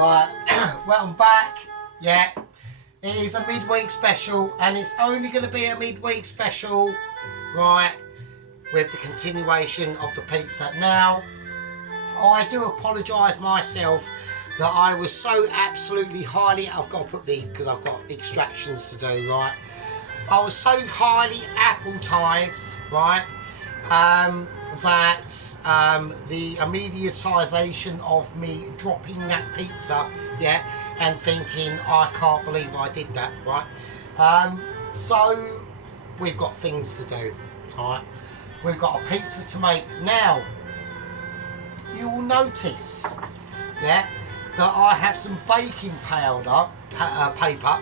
Right, well, I'm back. Yeah, it is a midweek special, and it's only going to be a midweek special, right, with the continuation of the pizza. Now, I do apologise myself that I was so absolutely highly, I've got to put the, because I've got extractions to do, right, I was so highly appetized, right, that the immediatisation of me dropping that pizza, yeah, and thinking, I can't believe I did that, right, so we've got things to do, alright, we've got a pizza to make. Now, you will notice, yeah, that I have some baking powder, paper.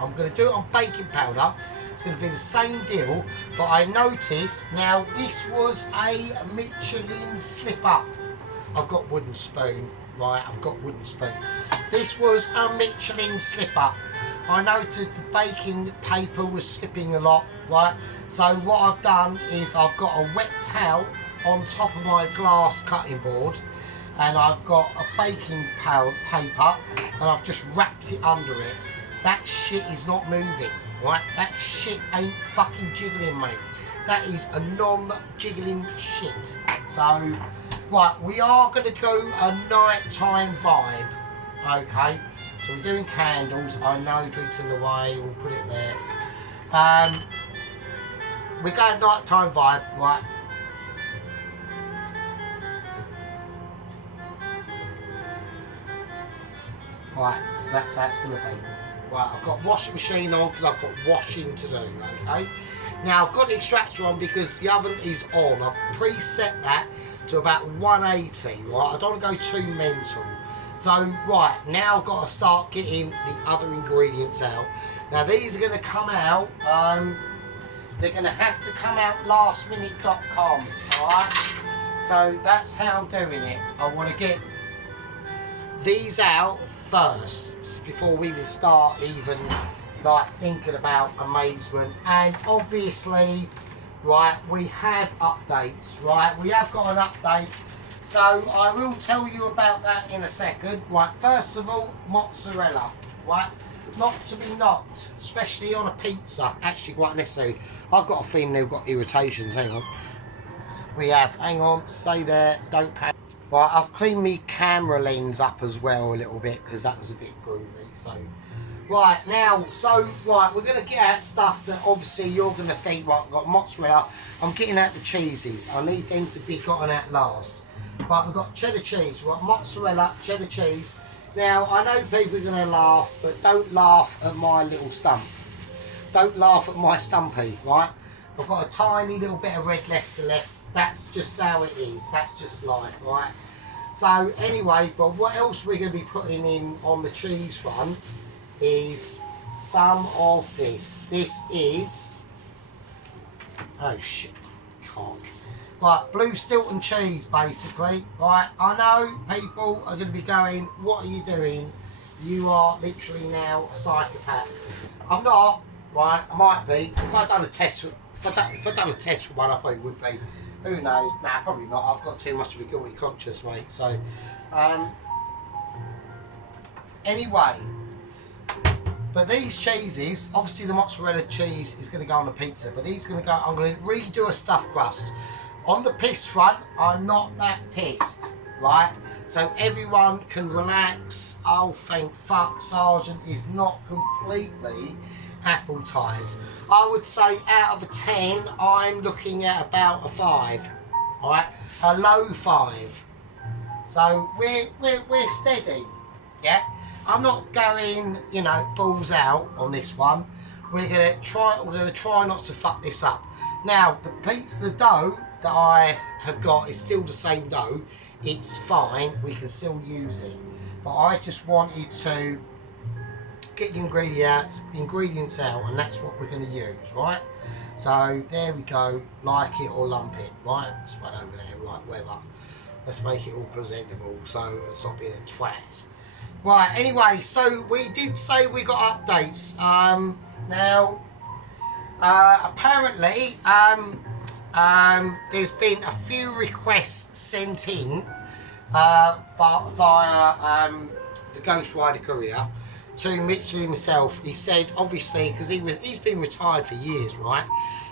I'm going to do it on baking powder. It's going to be the same deal, but I noticed, now this was a Michelin slip-up. I've got wooden spoon, right, I've got wooden spoon. This was a Michelin slip-up. I noticed the baking paper was slipping a lot, right, so what I've done is I've got a wet towel on top of my glass cutting board, and I've got a baking paper, and I've just wrapped it under it. That shit is not moving, right? That shit ain't fucking jiggling, mate. That is a non-jiggling shit. So, right, we are going to go a nighttime vibe, okay? So we're doing candles. I know drinks in the way, we'll put it there. We're going nighttime vibe, right? Right, so that's how it's going to be. Right, I've got washing machine on because I've got washing to do, okay? Now, I've got the extractor on because the oven is on. I've preset that to about 180, right? I don't want to go too mental. So, right, now I've got to start getting the other ingredients out. Now, these are going to come out, they're going to have to come out lastminute.com, alright? So, that's how I'm doing it. I want to get these out first before we even start like thinking about amazement. And obviously, right, we have updates, right, we have got an update, so I will tell you about that in a second. Right, first of all, mozzarella, right, not to be knocked, especially on a pizza, actually quite necessary. I've got a feeling they've got irritations. Hang on, we have, hang on, stay there, don't panic. Right, I've cleaned my camera lens up as well a little bit because that was a bit groovy. So, right, now, so, right, we're going to get out stuff that obviously you're going to think, right, we've got mozzarella. I'm getting out the cheeses. I need them to be gotten out last. Right, we've got cheddar cheese. We've got mozzarella, cheddar cheese. Now, I know people are going to laugh, but don't laugh at my little stump. Don't laugh at my stumpy, right? I've got a tiny little bit of red leicester left. That's just how it is. That's just life, right? So anyway, but what else we're going to be putting in on the cheese front is some of this. This is, oh shit, cock. Right, blue Stilton cheese, basically. Right, I know people are going to be going, what are you doing? You are literally now a psychopath. I'm not, right? I might be. If I'd done a test, if I'd done a test for one, I thought it would be. Who knows? Nah, probably not. I've got too much of a guilty conscience, mate. So, anyway, but these cheeses, obviously the mozzarella cheese is going to go on the pizza, but these going to go. I'm going to redo a stuffed crust. On the piss front, I'm not that pissed, right? So everyone can relax. Oh, thank fuck, Sergeant is not completely appetized. I would say out of a 10, I'm looking at about a 5, alright, a low 5. So we're steady, yeah. I'm not going, you know, balls out on this one. We're gonna try not to fuck this up. Now the pizza, the dough that I have got is still the same dough. It's fine. We can still use it, but I just wanted to get the ingredients out, and that's what we're going to use, right? So there we go, like it or lump it, right? Let's run over there, right, whatever. Let's make it all presentable so it's not being a twat. Right, anyway, so we did say we got updates. Now, apparently, there's been a few requests sent in via the Ghost Rider courier, to Michelin himself. He said, obviously, because he's been retired for years, right?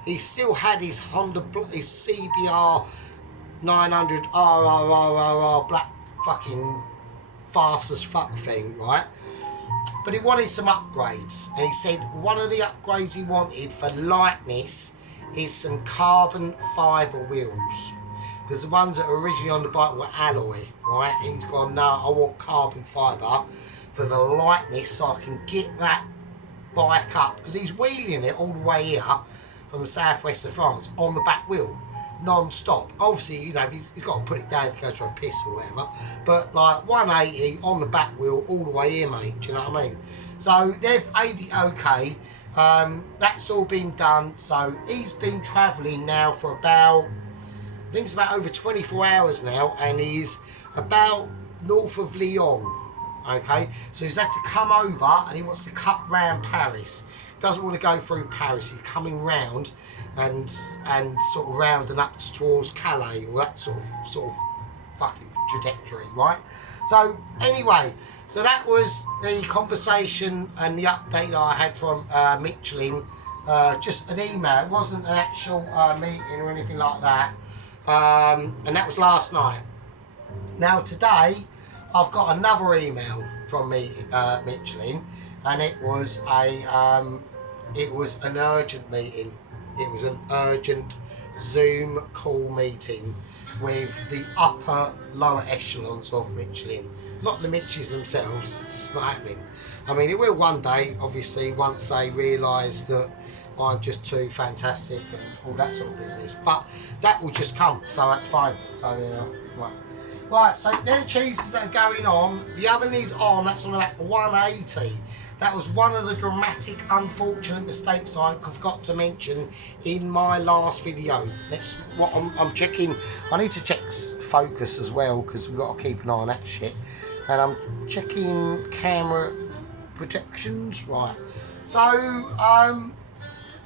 He still had his his CBR 900 RRRRR black fucking fast as fuck thing, right? But he wanted some upgrades, and he said one of the upgrades he wanted for lightness is some carbon fibre wheels, because the ones that were originally on the bike were alloy, right? He's gone, no, I want carbon fibre for the lightness so I can get that bike up, because he's wheeling it all the way here from the southwest of France on the back wheel, non-stop. Obviously, you know, he's got to put it down to go to a piss or whatever, but like 180 on the back wheel all the way here, mate. Do you know what I mean? So they've made it okay. That's all been done. So he's been travelling now for about, I think it's about over 24 hours now, and he's about north of Lyon. Okay, so he's had to come over and he wants to cut round Paris. Doesn't want to go through Paris. He's coming round and sort of rounding up towards Calais, or that sort of fucking trajectory, right? So anyway, so that was the conversation and the update that I had from Michelin. Just an email. It wasn't an actual meeting or anything like that. And that was last night. Now today, I've got another email from Michelin, and it was an urgent meeting. It was an urgent Zoom call meeting with the lower echelons of Michelin, not the Mitches themselves. It's not happening. I mean, it will one day, obviously, once they realise that I'm just too fantastic and all that sort of business. But that will just come, so that's fine. So right. Right, so them cheeses that are going on, the oven is on, that's on about 180. That was one of the dramatic, unfortunate mistakes I forgot to mention in my last video. That's what I'm checking. I need to check focus as well, because we've got to keep an eye on that shit. And I'm checking camera projections, right. So,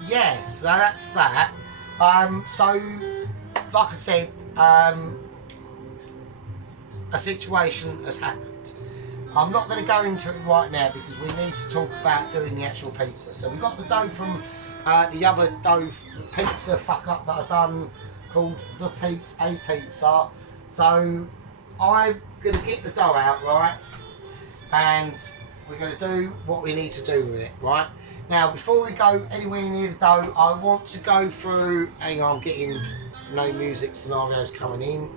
yeah, so that's that. So, like I said, a situation has happened. I'm not going to go into it right now because we need to talk about doing the actual pizza. So we got the dough from the other dough, the pizza fuck up that I've done called the pizza. So I'm going to get the dough out, right? And we're going to do what we need to do with it, right? Now, before we go anywhere near the dough, I want to go through, hang on, I'm getting no music scenarios coming in.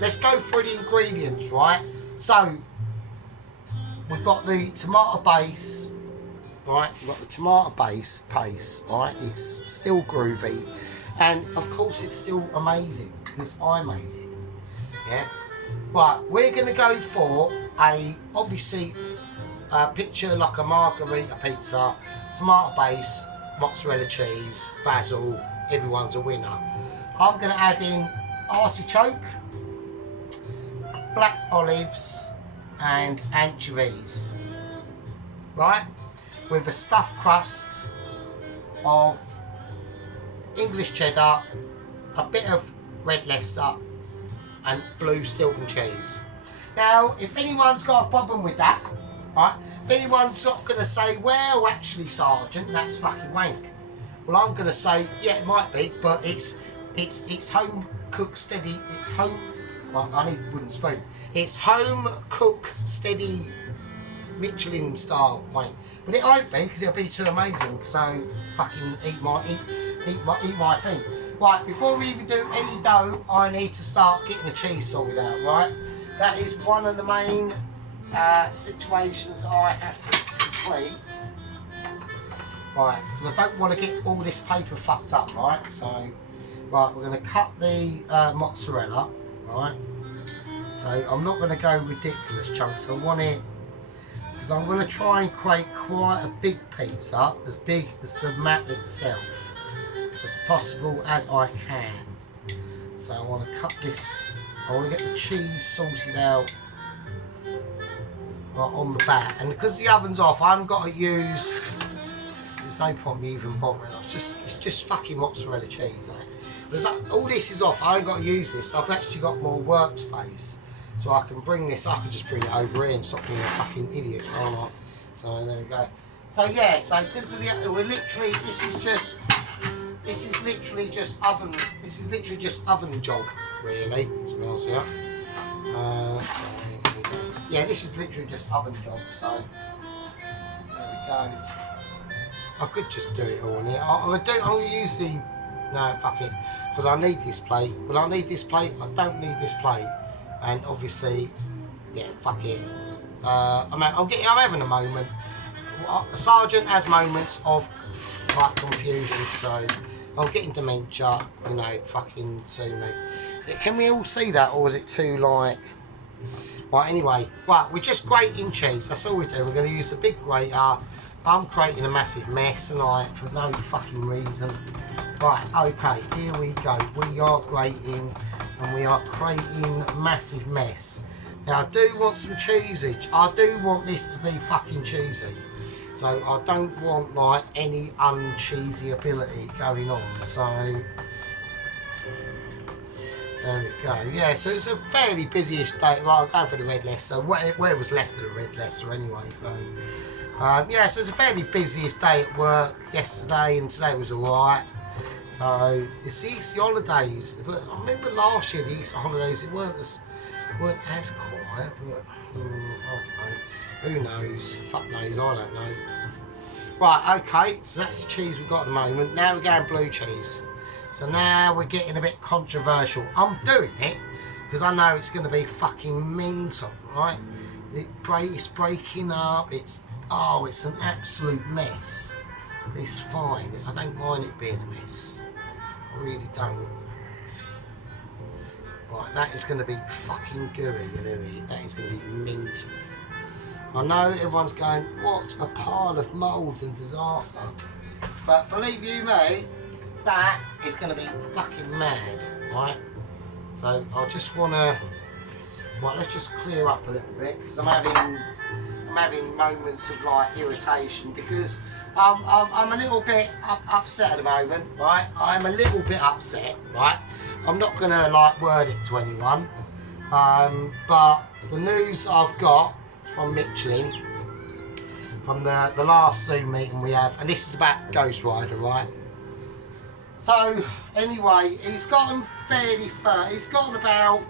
Let's go through the ingredients, right? So, we've got the tomato base, right? We've got the tomato base paste, right? It's still groovy, and of course it's still amazing because I made it, yeah? But we're going to go for obviously a picture like a margherita pizza, tomato base, mozzarella cheese, basil, everyone's a winner. I'm going to add in artichoke, black olives and anchovies, right, with a stuffed crust of English cheddar, a bit of red Leicester and blue Stilton cheese. Now, if anyone's got a problem with that, right, if anyone's not going to say, well, actually, Sergeant, that's fucking wank, well, I'm going to say, yeah, it might be, but it's home cooked steady, it's home, well, I need wooden spoon. It's home cooked steady Michelin style wank, but it won't be because it'll be too amazing. Because I fucking eat my thing. Right, before we even do any dough, I need to start getting the cheese sorted out. Right, that is one of the main situations I have to complete. Right, because I don't want to get all this paper fucked up. Right, so right, we're going to cut the mozzarella. Right, so I'm not going to go ridiculous chunks. I want it, because I'm going to try and create quite a big pizza, as big as the mat itself as possible as I can. So I want to cut this, I want to get the cheese sorted out right on the back, and because the oven's off I haven't got to use, there's no point me even bothering, it's just fucking mozzarella cheese, eh? All this is off, I haven't got to use this, so I've actually got more workspace So I can bring this, I could just bring it over here and stop being a fucking idiot, can't I? So there we go. So yeah, so because of the, we're literally, this is literally just oven job, really, to be honest with you. So there we go. Yeah, this is literally just oven job, so there we go. I could just do it all in here. I'll use the, no, fuck it, because I need this plate. But I need this plate, I don't need this plate. And obviously, yeah, fuck it. I'm having a moment. A sergeant has moments of like confusion, so I'm getting dementia, you know, fucking see me. Yeah, can we all see that, or is it too like... Right, anyway, right, we're just grating cheese, that's all we do. We're going to use the big grater. I'm creating a massive mess tonight for no fucking reason. Right, okay, here we go. We are grating and we are creating a massive mess. Now, I do want some cheesage. I do want this to be fucking cheesy. So I don't want like any uncheesy ability going on. So there we go. Yeah, so it's a fairly busyish day. Well, I'm going for the red leicester. Where was left of the red leicester anyway. So yeah, so it's a fairly busyish day at work yesterday, and today was alright. So it's the Easter holidays. But I remember last year the Easter holidays, it weren't as quiet. But I don't know. Who knows? Fuck knows, I don't know. Right, okay, so that's the cheese we've got at the moment. Now we're going blue cheese. So now we're getting a bit controversial. I'm doing it because I know it's going to be fucking mental, right? It's breaking up. It's an absolute mess. It's fine. I don't mind it being a mess. I really don't. Right, that is going to be fucking gooey, that is going to be mental. I know everyone's going, what a pile of mould and disaster. But believe you me, that is going to be fucking mad, right? So I just want to, right, let's just clear up a little bit, because I'm having moments of like irritation, because I'm a little bit upset at the moment, right? I'm a little bit upset, right? I'm not going to like word it to anyone, but the news I've got from Michelin, from the last Zoom meeting we have, and this is about Ghost Rider, right? So anyway, he's gotten fairly far. He's gotten about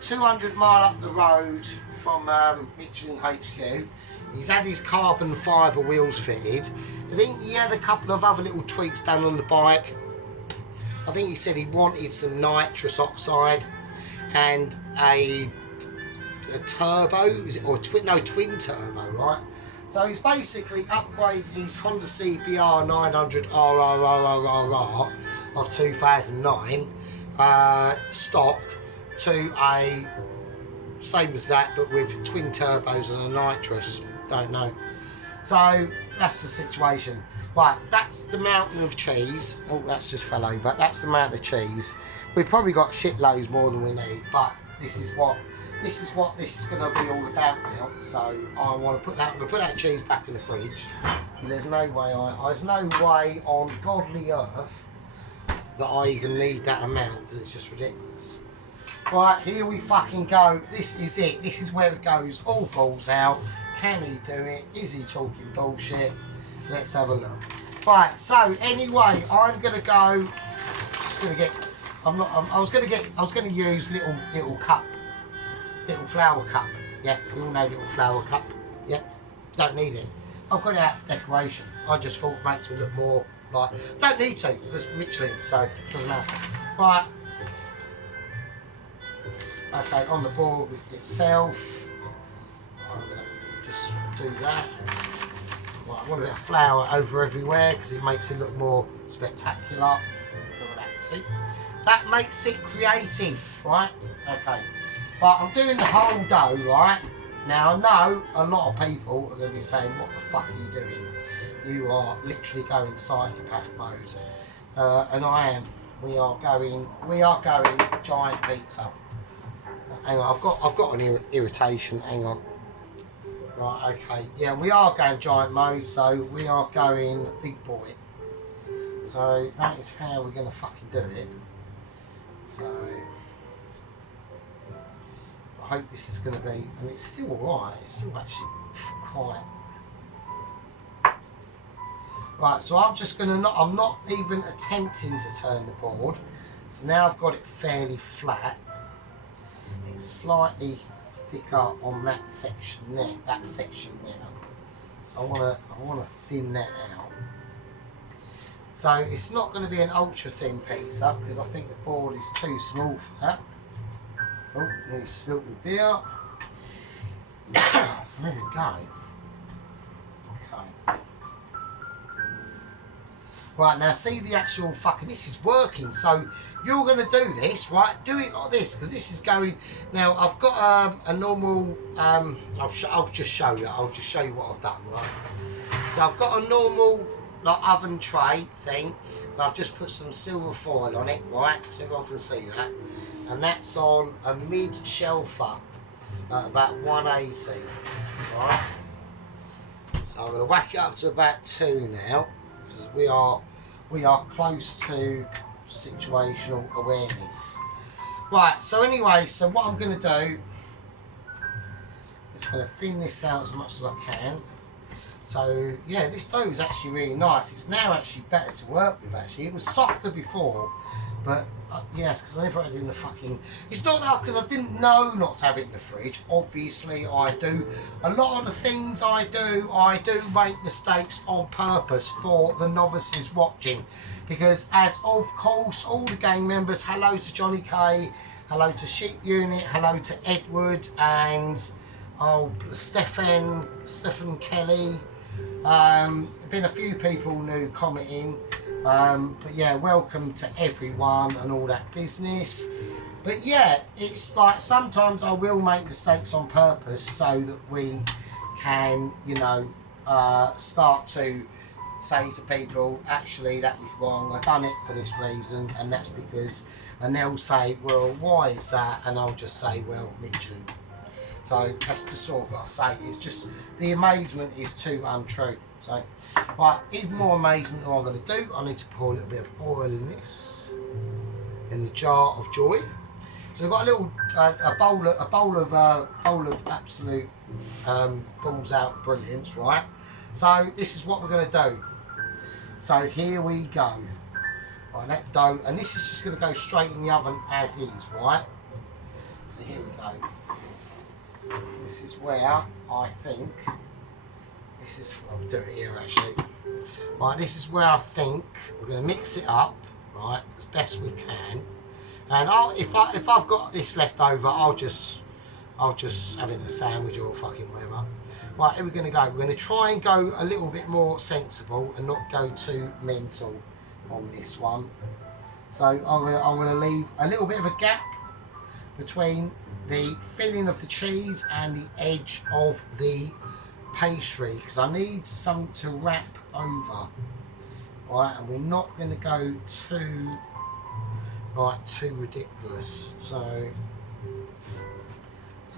200 mile up the road from Michelin HQ. He's had his carbon fibre wheels fitted. I think he had a couple of other little tweaks done on the bike. I think he said he wanted some nitrous oxide and a turbo, is it, or twin turbo, right? So he's basically upgraded his Honda CBR 900 RRRRR of 2009 stock to a same as that, but with twin turbos and a nitrous. Don't know. So that's the situation. Right, that's the mountain of cheese. Oh, that's just fell over. That's the mountain of cheese. We've probably got shitloads more than we need, but this is what this is going to be all about now. So I want to put that. I'm going to put that cheese back in the fridge. There's no way there's no way on godly earth that I even need that amount, because it's just ridiculous. Right, here we fucking go. This is it. This is where it goes. All balls out. Can he do it? Is he talking bullshit? Let's have a look. Right, so anyway, I'm gonna go. Just gonna get. I was gonna use little cup, little flower cup. Yeah, we all know little flower cup. Yeah, don't need it. I've got it out for decoration. I just thought it makes me look more like. Don't need to. There's Michelin, so it doesn't matter. Right. Okay, on the board itself, I'm going to just do that. Right, I want a bit of flour over everywhere because it makes it look more spectacular. Look at that, see? That makes it creative, right? Okay. But I'm doing the whole dough, right? Now, I know a lot of people are going to be saying, what the fuck are you doing? You are literally going psychopath mode. And I am. We are going giant pizza. Hang on, I've got an irritation. Hang on. Right, okay. Yeah, we are going giant mode, so we are going big boy. So that is how we're going to fucking do it. So I hope this is going to be, and it's still alright, it's still actually quite. Right, so I'm just going to, I'm not even attempting to turn the board. So now I've got it fairly flat. It's slightly thicker on that section there, So I want to thin that out. So it's not going to be an ultra thin pizza because I think the board is too small for that. Oh, nearly spilt the beer. So there we go. Okay. Right, now see the actual fucking, this is working. So if you're going to do this, right, do it like this because this is going. Now I've got a normal, I'll just show you what I've done, right. So I've got a normal like oven tray thing, and I've just put some silver foil on it, right, so everyone can see that. And that's on a mid-shelfer at about 180, right. So I'm going to whack it up to about 2 now. We are close to situational awareness. Right, so anyway, so what I'm going to do is going to thin this out as much as I can. So yeah, this dough is actually really nice. It's now actually better to work with actually. It was softer before, but yes, because I never had it in the fucking. It's not that because I didn't know not to have it in the fridge. Obviously, I do. A lot of the things I do make mistakes on purpose for the novices watching. Because as of course, all the gang members, hello to Johnny K, hello to Sheep Unit, hello to Edward and Stephen Kelly. Been a few people new commenting. But yeah, welcome to everyone and all that business. But yeah, it's like sometimes I will make mistakes on purpose so that we can, you know, start to say to people, actually that was wrong, I've done it for this reason, and that's because, and they'll say, well, why is that? And I'll just say, well, Mitchell. So that's just all I've got to say. It's just the amazement is too untrue. So, right, even more amazement than what I'm going to do, I need to pour a little bit of oil in this, in the jar of joy. So we've got a little a bowl of absolute balls out brilliance, right? So this is what we're going to do. So here we go. Right, that dough, and this is just going to go straight in the oven as is, right? So here we go. This is where I think. I'll do it here actually. Right, this is where I think we're going to mix it up, right, as best we can. And if I've got this left over, I'll just have it in a sandwich or fucking whatever. Right, here we're going to go. We're going to try and go a little bit more sensible and not go too mental on this one. So I'm going to leave a little bit of a gap between the filling of the cheese and the edge of the pastry because I need something to wrap over, right? And we're not going to go too ridiculous. So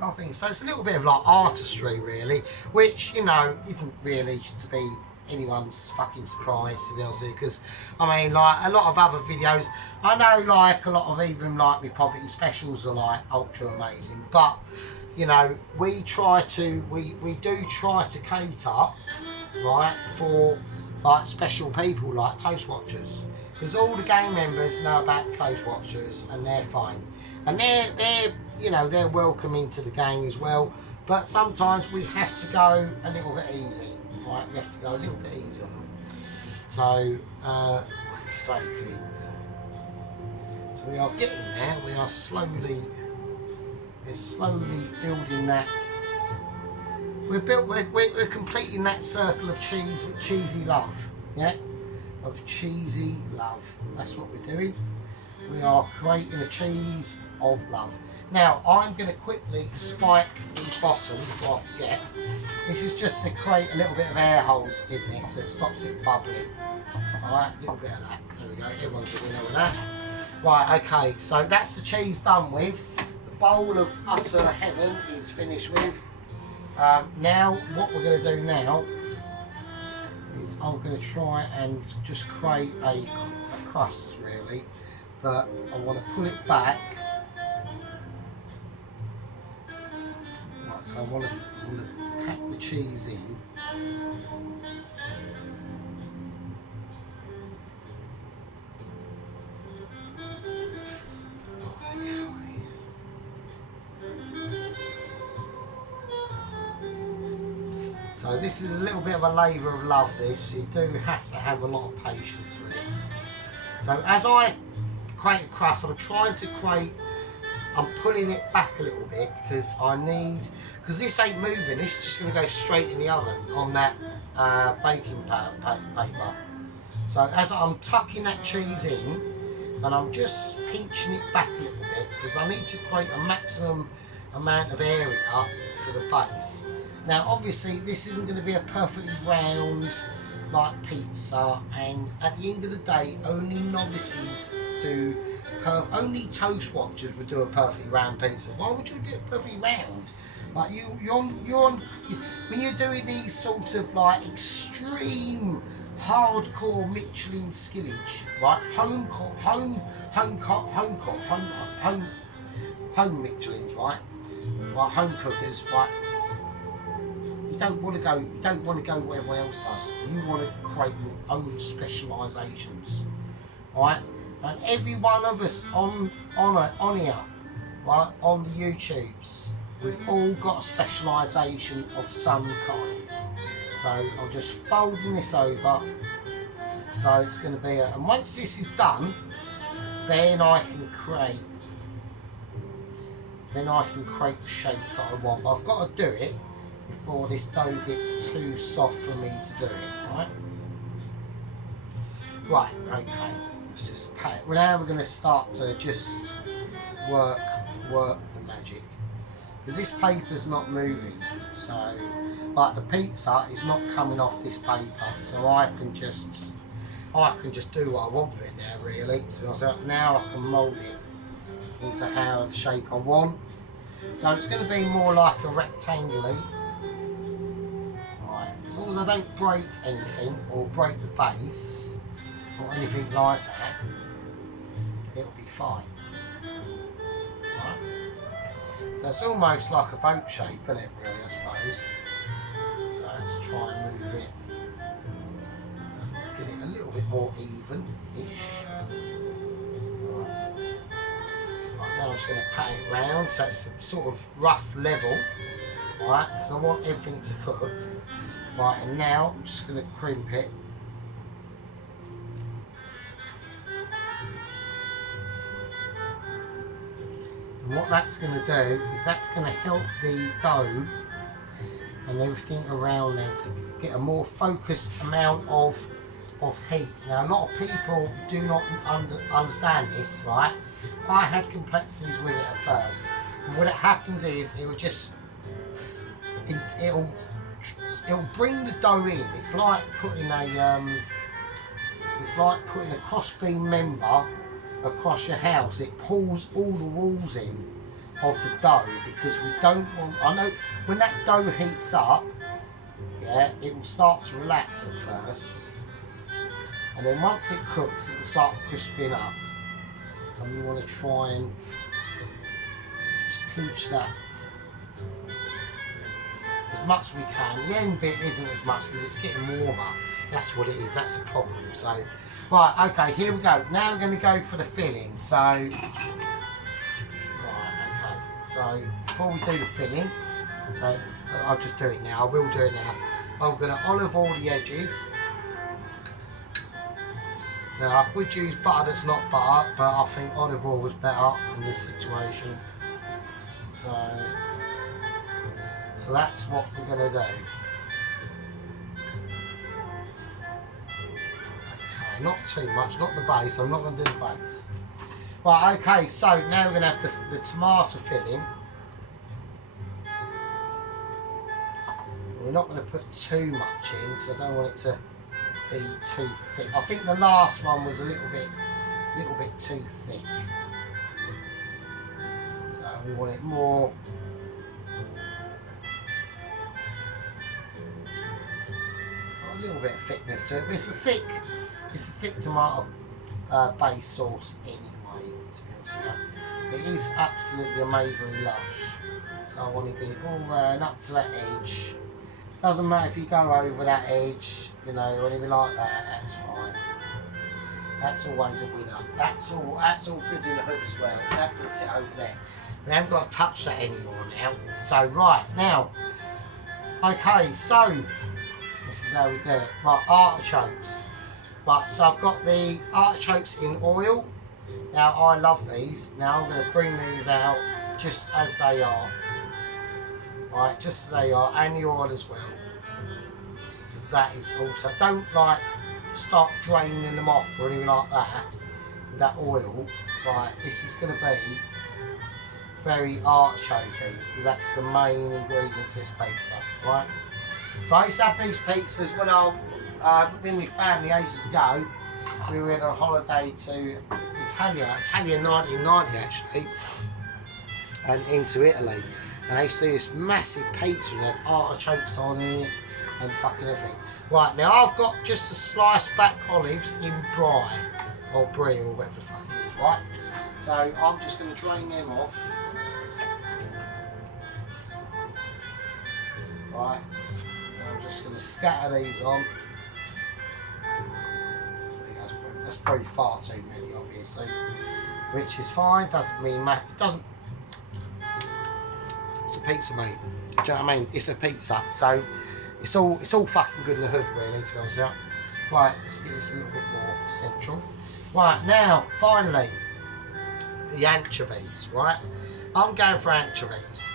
I think so. It's a little bit of like artistry, really, which you know isn't really to be anyone's fucking surprise, to be honest with you, because I mean, like a lot of other videos, I know like a lot of even like my poverty specials are like ultra amazing, but you know, we do try to cater, right, for like special people like Toast Watchers, because all the gang members know about the Toast Watchers and they're fine, and they're you know, they're welcome into the gang as well. But sometimes we have to go a little bit easy, right? We have to go a little bit easy on them. So so we are getting there. We are slowly building that. We're completing that circle of cheesy love, yeah, of cheesy love. That's what we're doing. We are creating a cheese of love. Now I'm going to quickly spike the bottom before I forget. This is just to create a little bit of air holes in this so it stops it bubbling. Alright, a little bit of that. There we go, everyone's going to know that. Right, okay, so that's the cheese done with. The bowl of utter heaven is finished with. Now what we're going to do now is I'm going to try and just create a crust really, but I want to pull it back So I want to pack the cheese in. So this is a little bit of a labour of love, this. You do have to have a lot of patience with this. So as I create a crust, I'm trying to create, I'm pulling it back a little bit because because this ain't moving, this is just going to go straight in the oven on that baking paper. So as I'm tucking that cheese in, and I'm just pinching it back a little bit because I need to create a maximum amount of area for the base. Now obviously this isn't going to be a perfectly round like pizza, and at the end of the day only novices do, only toast watchers would do a perfectly round pizza. Why would you do it perfectly round? Like when you're doing these sort of like extreme hardcore Michelin skillage, right? Home Michelins, right? Like home cookers, right? You don't want to go where everyone else does. You want to create your own specialisations, right? And every one of us on here, right, on the YouTubes, we've all got a specialisation of some kind. So I'm just folding this over. So it's going to be and once this is done, then I can create the shapes that I want. But I've got to do it before this dough gets too soft for me to do it, right? Right, okay. Let's just pat it. Well, now we're going to start to just work the magic. Because this paper's not moving, so like the pizza is not coming off this paper, so I can just do what I want with it now, really. So now I can mould it into the shape I want. So it's going to be more like a rectangular. Right, as long as I don't break anything or break the base or anything like that, it'll be fine. Right. So it's almost like a boat shape, isn't it, really, I suppose. So let's try and move it. Get it a little bit more even-ish. Right, now I'm just going to pat it round so it's a sort of rough level, right, because I want everything to cook. Right, and now I'm just going to crimp it. And what that's going to do is that's going to help the dough and everything around there to get a more focused amount of heat. Now a lot of people do not understand this, right? I had complexities with it at first, and what it happens is it'll bring the dough in. It's like putting a crossbeam member across your house. It pulls all the walls in of the dough because we don't want. I know when that dough heats up, yeah, it will start to relax at first, and then once it cooks, it will start crisping up. And we want to try and just pinch that as much as we can. The end bit isn't as much because it's getting warmer. That's what it is. That's the problem. So, right, okay, here we go. Now we're going to go for the filling. So, right, okay. So before we do the filling, right, I'll just do it now. I will do it now. I'm going to olive oil the edges. Now I would use butter that's not butter, but I think olive oil was better in this situation. So that's what we're going to do. Okay, not too much, not the base. I'm not going to do the base. Right, okay, so now we're going to have the tomato filling. We're not going to put too much in because I don't want it to be too thick. I think the last one was a little bit too thick. So we want it more. It's got a little bit of thickness to it, but it's a thick tomato base sauce anyway, to be honest with you. It is absolutely amazingly lush. So I want to get it all round up to that edge. Doesn't matter if you go over that edge, you know, or anything like that, that's fine. That's always a winner. That's all good in the hood as well. That can sit over there. We haven't got to touch that anymore now. So right, now, okay, so this is how we do it. Right, artichokes. Right, so I've got the artichokes in oil. Now I love these. Now I'm going to bring these out just as they are. Right, just as they are, and the oil as well. Because that is also, don't like start draining them off or anything like that with that oil. Right, this is going to be very artichokey because that's the main ingredient to this pizza. Right, so I used to have these pizzas when I with my family ages ago. We were on a holiday to Italia 1990 actually, and into Italy, and I used to do this massive pizza with artichokes on it and fucking everything. Right, now I've got just a sliced back olives in brie, or brie, or whatever the fuck it is, right? So I'm just going to drain them off. Right, I'm just going to scatter these on. That's probably far too many, obviously, which is fine. Doesn't mean it doesn't. It's a pizza, mate. Do you know what I mean? It's a pizza, so it's all fucking good in the hood, really. To be honest with you. Right, let's get this a little bit more central. Right now, finally, the anchovies. Right, I'm going for anchovies.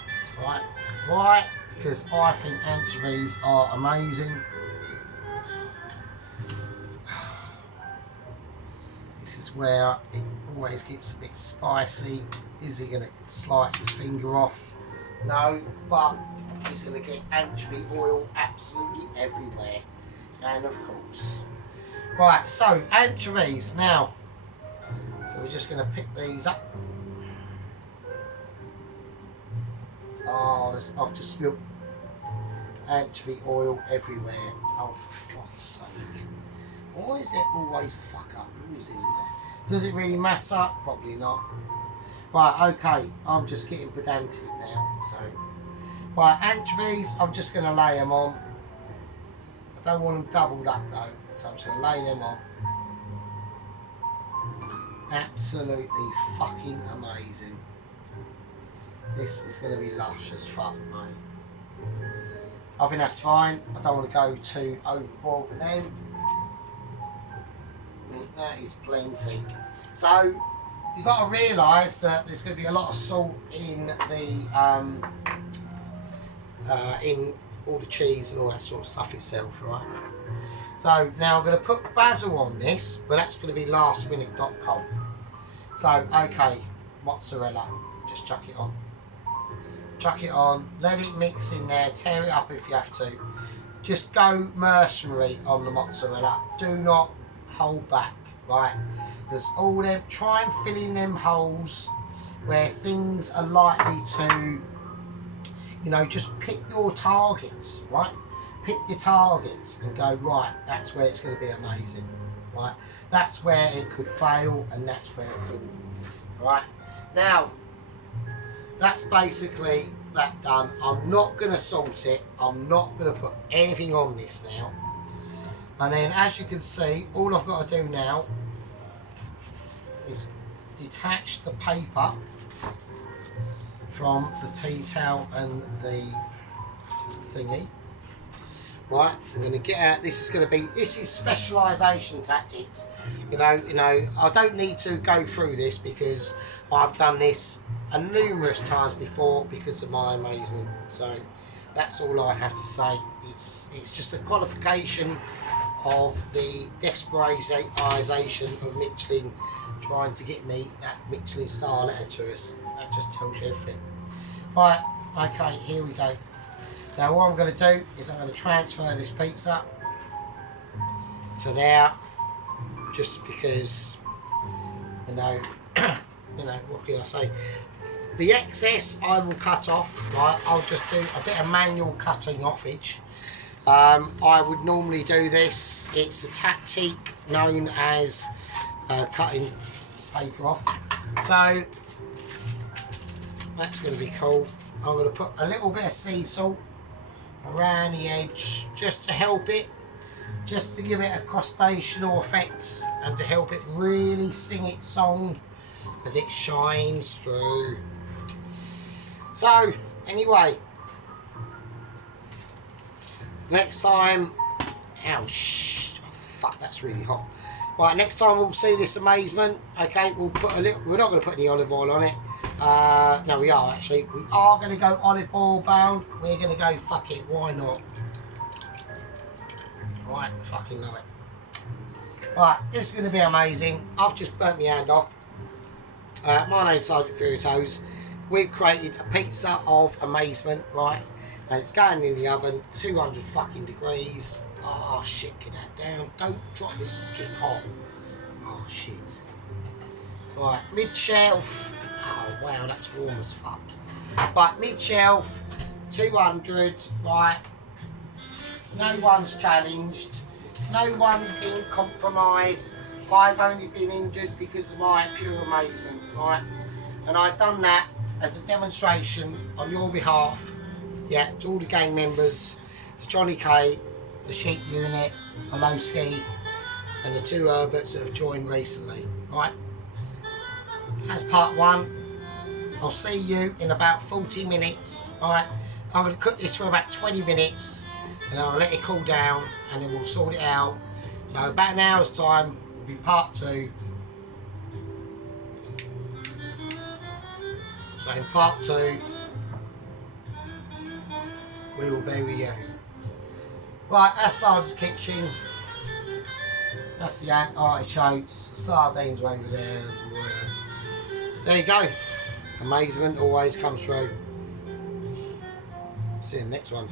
Right, why? Because I think anchovies are amazing. This is where it always gets a bit spicy. Is he going to slice his finger off? No, but he's going to get anchovy oil absolutely everywhere. And of course. Right, so anchovies now. So we're just going to pick these up. Oh, I've just spilled anchovy oil everywhere. Oh, for God's sake. Why is it always a fuck up? Always, isn't it? Does it really matter? Probably not. Right, okay, I'm just getting pedantic now. So, right, anchovies, I'm just going to lay them on. I don't want them doubled up though, so I'm just going to lay them on. Absolutely fucking amazing. This is going to be lush as fuck, mate. I think that's fine. I don't want to go too overboard with them. I mean, that is plenty. So you've got to realise that there's going to be a lot of salt in the in all the cheese and all that sort of stuff itself, right? So now I'm going to put basil on this, but that's going to be lastminute.com. So okay, mozzarella, just chuck it on. Chuck it on, let it mix in there, tear it up if you have to. Just go mercenary on the mozzarella. Do not hold back, right? Because all them, try and fill in them holes where things are likely to, you know, just pick your targets, right? Pick your targets and go, right, that's where it's going to be amazing, right? That's where it could fail and that's where it couldn't, right? Now, that's basically that done. I'm not going to salt it. I'm not going to put anything on this now. And then as you can see, all I've got to do now is detach the paper from the tea towel and the thingy. Right, I'm going to get out. This is specialisation tactics. You know, I don't need to go through this because I've done this numerous times before because of my amazement. So that's all I have to say. It's just a qualification of the desperisation of Michelin trying to get me that Michelin star letter to us. That just tells you everything. Right, okay, here we go. Now what I'm going to do is I'm going to transfer this pizza to there, just because, you know, what can I say? The excess I will cut off, right? I'll just do a bit of manual cutting offage. I would normally do this. It's a tactic known as cutting paper off. So that's going to be cool. I'm going to put a little bit of sea salt around the edge just to help it, just to give it a crustaceanal effect and to help it really sing its song as it shines through. So anyway, next time, oh fuck, that's really hot. Right, next time we'll see this amazement. Okay, we'll put a little, we're not going to put any olive oil on it. No, we are actually. We are going to go olive oil bound. We're going to go, fuck it, why not? Right, fucking love it. Right, this is going to be amazing. I've just burnt my hand off. My name's Sergeant Furiotoes. We've created a pizza of amazement, right? And it's going in the oven, 200 fucking degrees. Oh shit, get that down. Don't drop this, it's getting hot. Oh shit. Right, mid-shelf. Oh wow, that's warm as fuck. Right, mid-shelf, 200, right. No one's challenged. No one's been compromised. I've only been injured because of my pure amazement, right? And I've done that as a demonstration on your behalf, yeah, to all the gang members, to Johnny K, the Sheep Unit, Malowski, and the 2 Herberts that have joined recently, right? That's part 1. I'll see you in about 40 minutes, right? I'm going to cook this for about 20 minutes, and I'll let it cool down, and then we'll sort it out. So about an hour's time will be part 2. So in part 2, we will be with you. Right, that's Sergeant's kitchen. That's the artichokes, the sardines over there. There you go. Amazement always comes through. See you in the next one.